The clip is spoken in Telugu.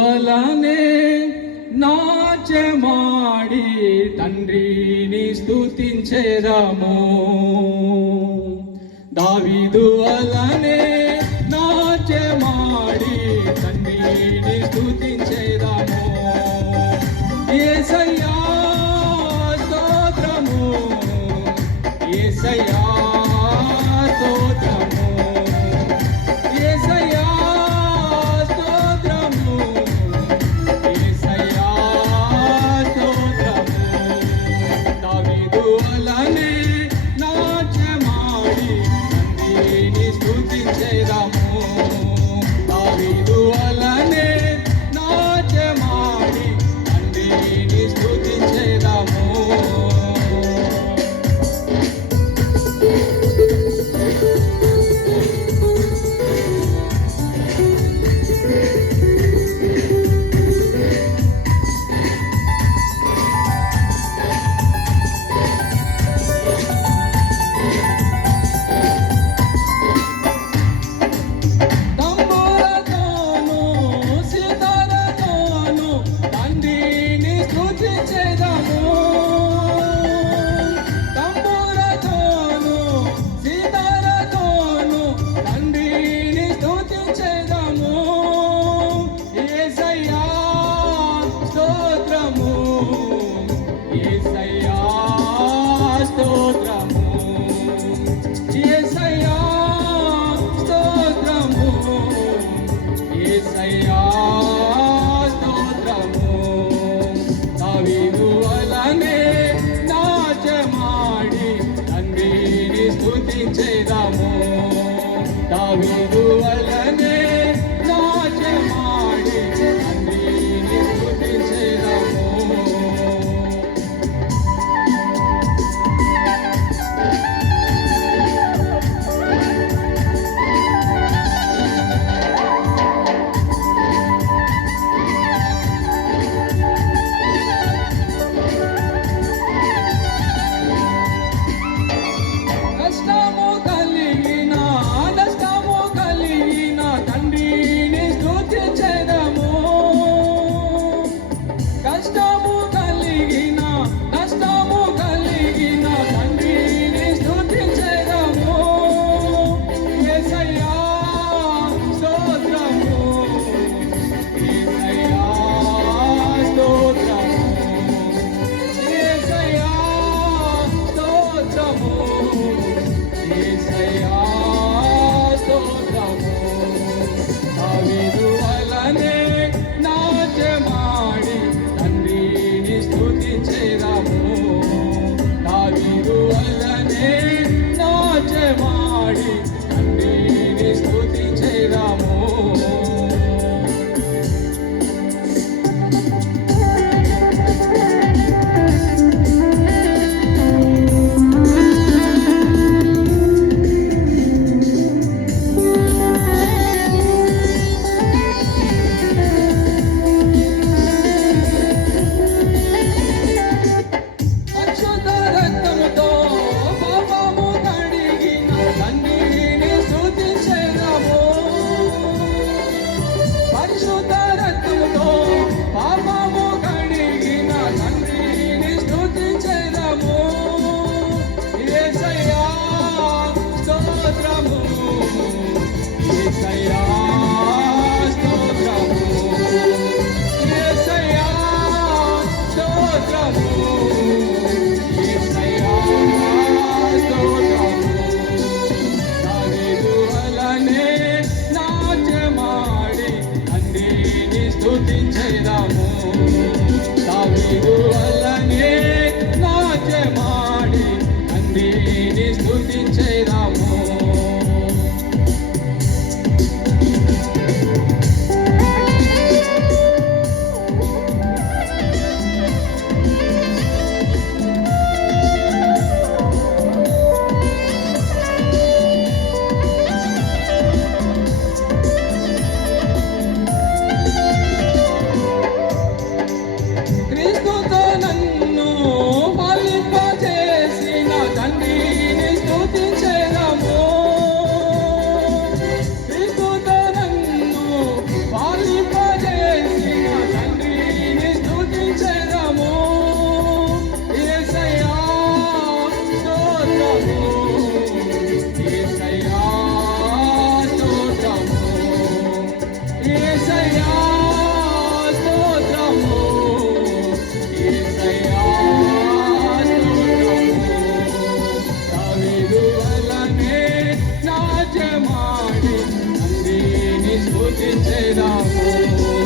వలనే నాచమాడి తండ్రిని స్థుతించేదాము దావిదు వలనే నాచమాడి తండ్రిని స్థుతించేదాము ఏసయ్యా స్తోత్రము ఏసయ్యా Lord. you. నాట్యమాడి నీ స్తుతించేదాము